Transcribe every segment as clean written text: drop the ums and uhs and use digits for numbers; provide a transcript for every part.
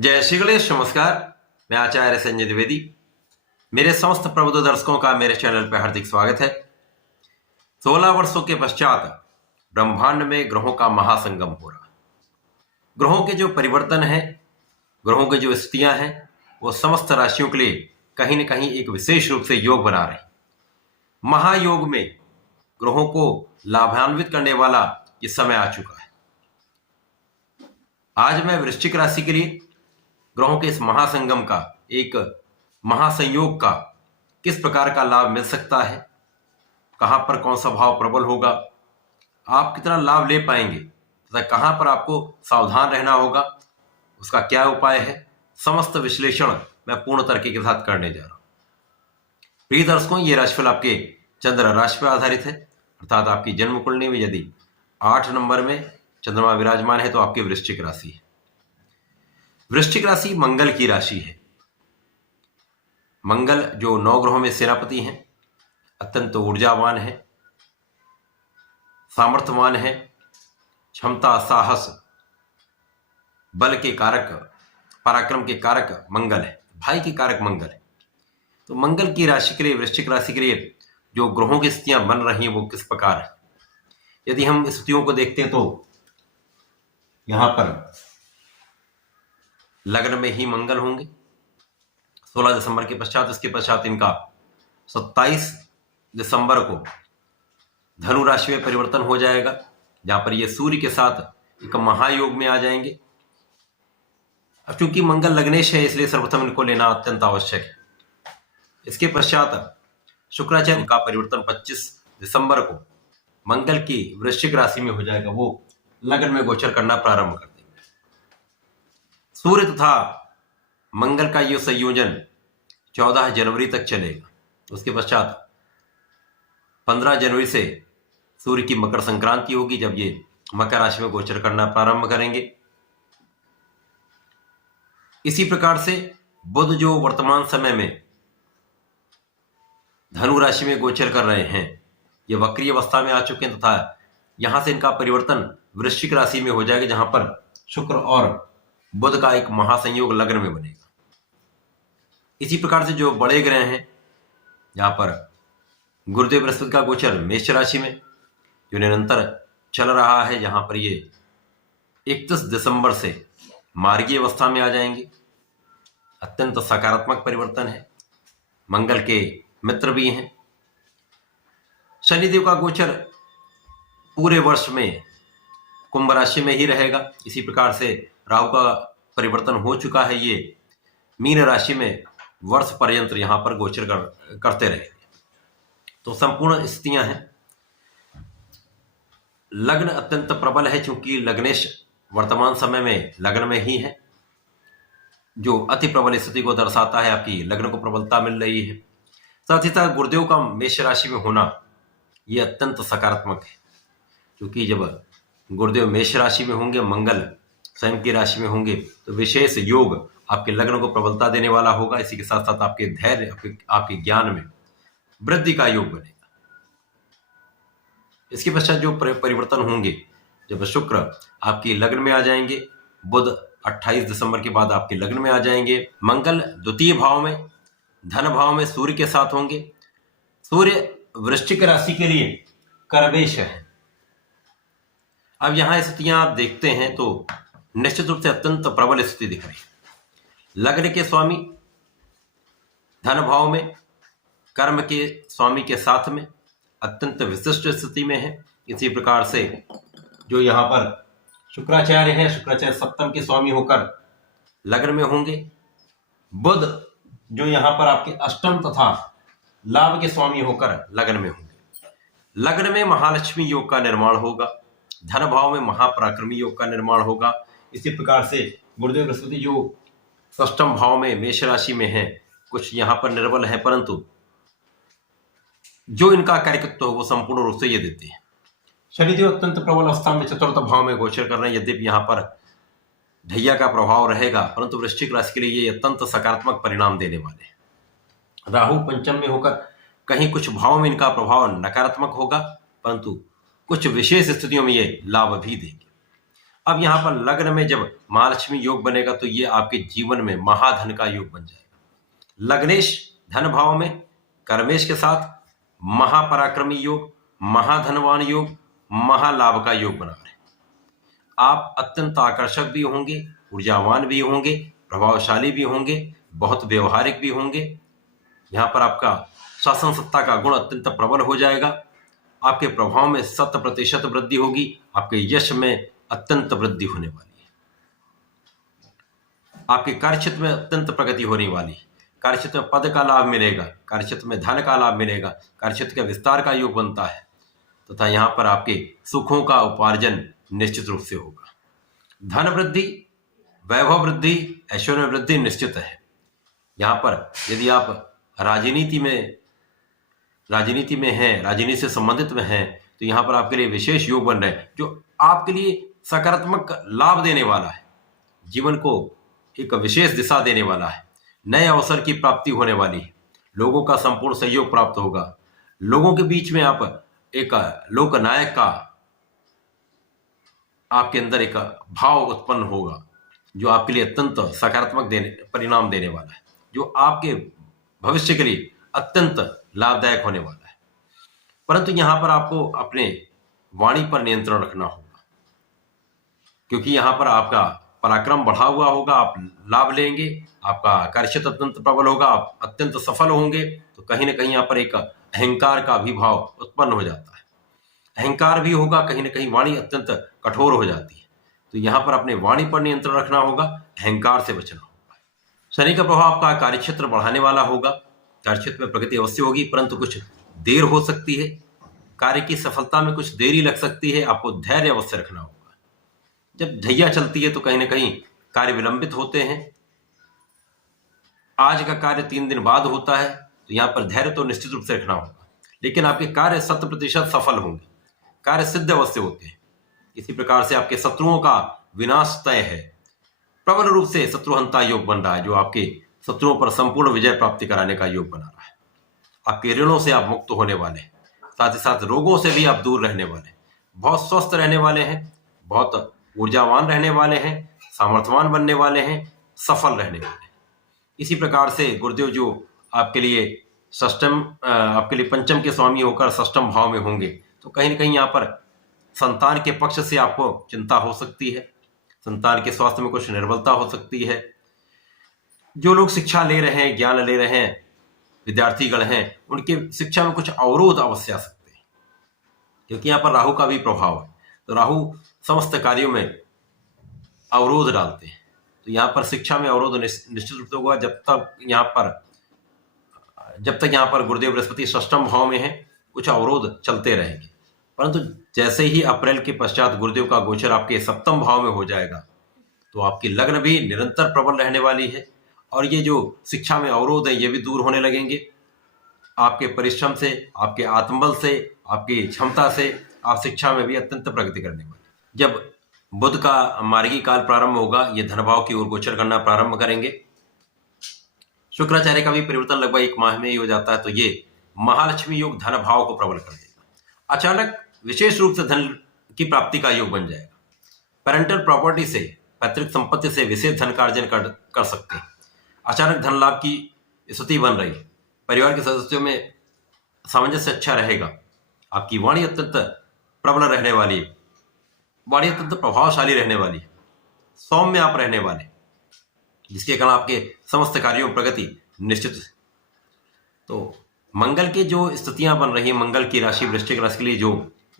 जय श्री गणेश। नमस्कार, मैं आचार्य संजय द्विवेदी। मेरे समस्त प्रबुद्ध दर्शकों का मेरे चैनल पर हार्दिक स्वागत है। 16 वर्षों के पश्चात ब्रह्मांड में ग्रहों का महासंगम हो रहा। ग्रहों के जो परिवर्तन है, ग्रहों की जो स्थितियां हैं, वो समस्त राशियों के लिए कहीं न कहीं एक विशेष रूप से योग बना रहे। महायोग में ग्रहों को लाभान्वित करने वाला ये समय आ चुका है। आज मैं वृश्चिक राशि के लिए ग्रहों के इस महासंगम का, एक महासंयोग का किस प्रकार का लाभ मिल सकता है, कहां पर कौन सा भाव प्रबल होगा, आप कितना लाभ ले पाएंगे तथा कहां पर आपको सावधान रहना होगा, उसका क्या उपाय है, समस्त विश्लेषण मैं पूर्ण तरीके के साथ करने जा रहा हूं। प्रिय दर्शकों, ये राशिफल आपके चंद्र राशि पर आधारित है, अर्थात आपकी जन्म कुंडली में यदि 8 नंबर में चंद्रमा विराजमान है तो आपकी वृश्चिक राशि है। वृश्चिक राशि मंगल की राशि है। मंगल जो 9 ग्रहों में सेनापति हैं, अत्यंत ऊर्जावान है, सामर्थ्यवान है, क्षमता, साहस, बल के कारक, पराक्रम के कारक मंगल है, भाई के कारक मंगल है। तो मंगल की राशि के लिए, वृश्चिक राशि के लिए जो ग्रहों की स्थितियां बन रही हैं वो किस प्रकार है। यदि हम स्थितियों को देखते हैं तो यहां पर लग्न में ही मंगल होंगे 16 दिसंबर के पश्चात। इसके पश्चात इनका 27 दिसंबर को धनु राशि में परिवर्तन हो जाएगा, जहां पर ये सूर्य के साथ एक महायोग में आ जाएंगे। अब चूंकि मंगल लग्नेश है, इसलिए सर्वप्रथम इनको लेना अत्यंत आवश्यक है। इसके पश्चात शुक्राचार्य का परिवर्तन 25 दिसंबर को मंगल की वृश्चिक राशि में हो जाएगा, वो लग्न में गोचर करना प्रारंभ कर देंगे। सूर्य तथा मंगल का यह संयोजन 14 जनवरी तक चलेगा। उसके पश्चात 15 जनवरी से सूर्य की मकर संक्रांति होगी, जब ये मकर राशि में गोचर करना प्रारंभ करेंगे। इसी प्रकार से बुध जो वर्तमान समय में धनु राशि में गोचर कर रहे हैं, ये वक्रीय अवस्था में आ चुके हैं तथा यहां से इनका परिवर्तन वृश्चिक राशि में हो जाएगा, जहां पर शुक्र और बुध का एक महासंयोग लग्न में बनेगा। इसी प्रकार से जो बड़े ग्रह हैं, यहां पर गुरुदेव बृहस्पति का गोचर मेष राशि में जो निरंतर चल रहा है, जहां पर ये 31 दिसंबर से मार्गीय अवस्था में आ जाएंगे। अत्यंत सकारात्मक परिवर्तन है, मंगल के मित्र भी हैं। शनिदेव का गोचर पूरे वर्ष में कुंभ राशि में ही रहेगा। इसी प्रकार से राहु का परिवर्तन हो चुका है, ये मीन राशि में वर्ष पर्यंत यहां पर गोचर करते रहेंगे। तो संपूर्ण स्थितियां हैं। लग्न अत्यंत प्रबल है, चूंकि लग्नेश वर्तमान समय में लग्न में ही है, जो अति प्रबल स्थिति को दर्शाता है। आपकी लग्न को प्रबलता मिल रही है। साथ ही साथ गुरुदेव का मेष राशि में होना यह अत्यंत सकारात्मक है, क्योंकि जब गुरुदेव मेष राशि में होंगे, मंगल स्वयं की राशि में होंगे, तो विशेष योग आपके लग्न को प्रबलता देने वाला होगा। इसी के साथ साथ आपके धैर्य, आपके ज्ञान में वृद्धि का योग बनेगा। इसके पश्चात जो परिवर्तन होंगे, जब शुक्र आपकी लग्न में आ जाएंगे, बुध 28 दिसंबर के बाद आपके लग्न में आ जाएंगे, मंगल द्वितीय भाव में, धन भाव में सूर्य के साथ होंगे। सूर्य वृश्चिक राशि के लिए कर्वेश है। अब यहां स्थितियां आप देखते हैं तो निश्चित रूप से अत्यंत प्रबल स्थिति दिख रही है। लग्न के स्वामी धन भाव में, कर्म के स्वामी के साथ में अत्यंत विशिष्ट स्थिति में है। इसी प्रकार से जो यहाँ पर शुक्राचार्य है, शुक्राचार्य सप्तम के स्वामी होकर लग्न में होंगे। बुध जो यहाँ पर आपके अष्टम तथा लाभ के स्वामी होकर लग्न में होंगे। लग्न में महालक्ष्मी योग का निर्माण होगा, धन भाव में महापराक्रमी योग का निर्माण होगा। इसी प्रकार से गुरुदेव बृहस्पति जो षष्ठम भाव में मेष राशि में है, कुछ यहाँ पर निर्बल है, परंतु जो इनका कार्यकत्व है वो संपूर्ण रूप से ये देते हैं। शनिदेव अत्यंत प्रबल अवस्था में चतुर्थ भाव में गोचर कर रहे हैं। यद्यपि यहाँ पर ढैया का प्रभाव रहेगा, परंतु वृश्चिक राशि के लिए ये अत्यंत सकारात्मक परिणाम देने वाले हैं। राहु पंचम में होकर कहीं कुछ भाव में इनका प्रभाव नकारात्मक होगा, परंतु कुछ विशेष स्थितियों में ये लाभ भी देंगे। अब यहाँ पर लग्न में जब महालक्ष्मी योग बनेगा तो ये आपके जीवन में महाधन का योग बन जाएगा। लग्नेश धन भाव में कर्मेश के साथ महापराक्रमी योग, महाधनवान योग, महालाभ का योग बना रहे। आप अत्यंत आकर्षक भी होंगे, ऊर्जावान भी होंगे, प्रभावशाली भी होंगे, बहुत व्यवहारिक भी होंगे। यहाँ पर आपका शासन सत्ता का गुण अत्यंत प्रबल हो जाएगा। आपके प्रभाव में 100% वृद्धि होगी। आपके यश में अत्यंत वृद्धि होने वाली है। आपके कार्यक्षेत्र में अत्यंत प्रगति होने वाली है। कार्यक्षेत्र में पद का लाभ मिलेगा, कार्यक्षेत्र में धन का लाभ मिलेगा, कार्यक्षेत्र के विस्तार का योग बनता है तथा यहाँ पर आपके सुखों का उपार्जन निश्चित रूप से होगा। धन वृद्धि, वैभव वृद्धि, ऐश्वर्य वृद्धि निश्चित है। यहाँ पर यदि आप राजनीति में हैं, राजनीति से संबंधित में हैं, तो यहाँ पर आपके लिए विशेष योग बन रहे हैं जो आपके लिए सकारात्मक लाभ देने वाला है, जीवन को एक विशेष दिशा देने वाला है। नए अवसर की प्राप्ति होने वाली है, लोगों का संपूर्ण सहयोग प्राप्त होगा, लोगों के बीच में आप एक लोकनायक का आपके अंदर एक भाव उत्पन्न होगा जो आपके लिए अत्यंत सकारात्मक परिणाम देने वाला है, जो आपके भविष्य के लिए अत्यंत लाभदायक होने वाला है। परंतु यहां पर आपको अपने वाणी पर नियंत्रण रखना होगा, क्योंकि यहां पर आपका पराक्रम बढ़ा हुआ होगा, आप लाभ लेंगे, आपका कार्यक्षेत्र अत्यंत प्रबल होगा, आप अत्यंत सफल होंगे। तो कहीं ना कहीं यहाँ पर एक अहंकार का भी भाव उत्पन्न हो जाता है, अहंकार भी होगा, कहीं ना कहीं वाणी अत्यंत कठोर हो जाती है। तो यहाँ पर अपने वाणी पर नियंत्रण रखना होगा, अहंकार से बचना होगा। शनि का प्रभाव आपका कार्यक्षेत्र बढ़ाने वाला होगा, कार्यक्षेत्र में प्रगति अवश्य होगी, परंतु कुछ देर हो सकती है, कार्य की सफलता में कुछ देरी लग सकती है। आपको धैर्य अवश्य रखना होगा। जब ढैया चलती है तो कहीं ना कहीं कार्य विलंबित होते हैं। आज का कार्य 3 दिन बाद होता है, तो यहाँ पर धैर्य तो निश्चित रूप से रखना होगा, लेकिन आपके कार्य 100% सफल होंगे, कार्य सिद्ध अवश्य होते हैं। इसी प्रकार से आपके शत्रुओं का विनाश तय है। प्रबल रूप से शत्रुहंता योग बन रहा है, जो आपके शत्रुओं पर संपूर्ण विजय प्राप्ति कराने का योग बना रहा है। आपके ऋणों से आप मुक्त होने वाले हैं, साथ ही साथ रोगों से भी आप दूर रहने वाले हैं, बहुत स्वस्थ रहने वाले हैं, बहुत ऊर्जावान रहने वाले हैं, सामर्थ्यवान बनने वाले हैं, सफल रहने वाले हैं। इसी प्रकार से गुरुदेव जो आपके लिए आपके लिए पंचम के स्वामी होकर षष्ठम भाव में होंगे, तो कहीं ना कहीं यहाँ पर संतान के पक्ष से आपको चिंता हो सकती है, संतान के स्वास्थ्य में कुछ निर्बलता हो सकती है। जो लोग शिक्षा ले रहे हैं, ज्ञान ले रहे हैं, विद्यार्थीगण हैं, उनकी शिक्षा में कुछ अवरोध अवश्य आ सकते हैं, क्योंकि यहाँ पर राहु का भी प्रभाव है। तो राहु समस्त कार्यों में अवरोध डालते हैं। तो यहाँ पर शिक्षा में अवरोध निश्चित रूप से होगा जब तक यहाँ पर गुरुदेव बृहस्पति षष्ठम भाव में है, कुछ अवरोध चलते रहेंगे। परंतु जैसे ही अप्रैल के पश्चात गुरुदेव का गोचर आपके सप्तम भाव में हो जाएगा, तो आपकी लग्न भी निरंतर प्रबल रहने वाली है, और ये जो शिक्षा में अवरोध है ये भी दूर होने लगेंगे। आपके परिश्रम से, आपके आत्मबल से, आपकी क्षमता से आप शिक्षा में भी अत्यंत प्रगति करने वाले। जब बुध का मार्गी काल प्रारंभ होगा, ये धन भाव की ओर गोचर करना प्रारंभ करेंगे। शुक्राचार्य का भी परिवर्तन लगभग 1 माह में ही हो जाता है, तो ये महालक्ष्मी योग धन भाव को प्रबल कर देगा। अचानक विशेष रूप से धन की प्राप्ति का योग बन जाएगा। पेरेंटल प्रॉपर्टी से, पैतृक संपत्ति से विशेष धन का अर्जन कर सकते हैं। अचानक धन लाभ की स्थिति बन रही है। परिवार के सदस्यों में सामंजस्य अच्छा रहेगा। आपकी वाणी अत्यंत प्रबल रहने वाली है, वाणी अत्यंत प्रभावशाली रहने वाली है, सौम्य आप रहने वाले, जिसके कारण आपके समस्त कार्यों में प्रगति निश्चित है। तो मंगल की जो स्थितियां बन रही है, मंगल की राशि वृश्चिक राशि के लिए जो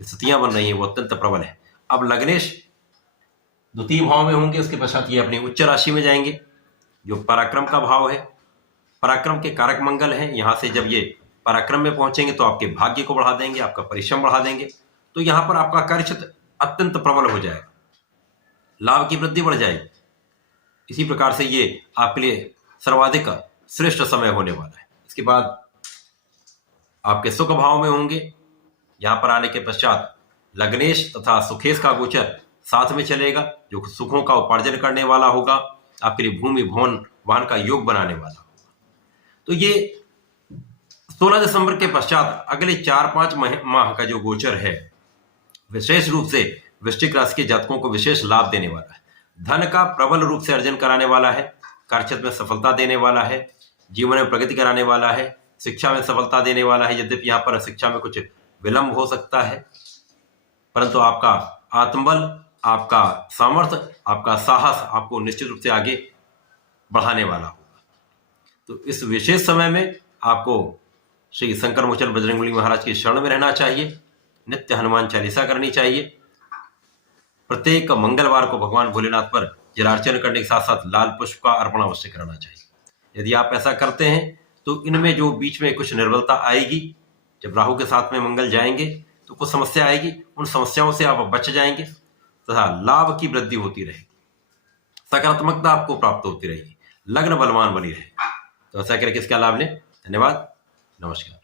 स्थितियां बन रही हैं वो अत्यंत प्रबल है। अब लग्नेश द्वितीय भाव में होंगे, उसके पश्चात ये अपनी उच्च राशि में जाएंगे, जो पराक्रम का भाव है। पराक्रम के कारक मंगल हैं। यहाँ से जब ये पराक्रम में पहुंचेंगे तो आपके भाग्य को बढ़ा देंगे, आपका परिश्रम बढ़ा देंगे। तो यहाँ पर आपका कार्यक्षेत्र अत्यंत प्रबल हो जाएगा, लाभ की वृद्धि बढ़ जाएगी। इसी प्रकार से ये आपके लिए सर्वाधिक श्रेष्ठ समय होने वाला है। इसके बाद आपके सुख भाव में होंगे। यहाँ पर आने के पश्चात लग्नेश तथा सुखेश का गोचर साथ में चलेगा, जो सुखों का उपार्जन करने वाला होगा, आपके लिए भूमि भवन वाहन का योग बनाने वाला होगा। तो ये 16 दिसंबर के पश्चात अगले 4-5 माह का जो गोचर है, विशेष रूप से वृश्चिक राशि के जातकों को विशेष लाभ देने वाला है। धन का प्रबल रूप से अर्जन कराने वाला है, कार्यक्षेत्र में सफलता देने वाला है, जीवन में प्रगति कराने वाला है, शिक्षा में सफलता देने वाला है। यद्यपि यहाँ पर शिक्षा में कुछ विलंब हो सकता है, परंतु आपका आत्मबल, आपका सामर्थ्य, आपका साहस आपको निश्चित रूप से आगे बढ़ाने वाला होगा। तो इस विशेष समय में आपको श्री शंकर मोचन बजरंगबली महाराज की शरण में रहना चाहिए, नित्य हनुमान चालीसा करनी चाहिए, प्रत्येक मंगलवार को भगवान भोलेनाथ पर जलार्चन करने के साथ साथ लाल पुष्प का अर्पण अवश्य करना चाहिए। यदि आप ऐसा करते हैं तो इनमें जो बीच में कुछ निर्बलता आएगी, जब राहु के साथ में मंगल जाएंगे तो कुछ समस्या आएगी, उन समस्याओं से आप बच जाएंगे तथा लाभ की वृद्धि होती रहेगी, सकारात्मकता आपको प्राप्त होती रहेगी, लग्न बलवान बनी रहेगी। तो ऐसा करके इसका लाभ लें। धन्यवाद, नमस्कार।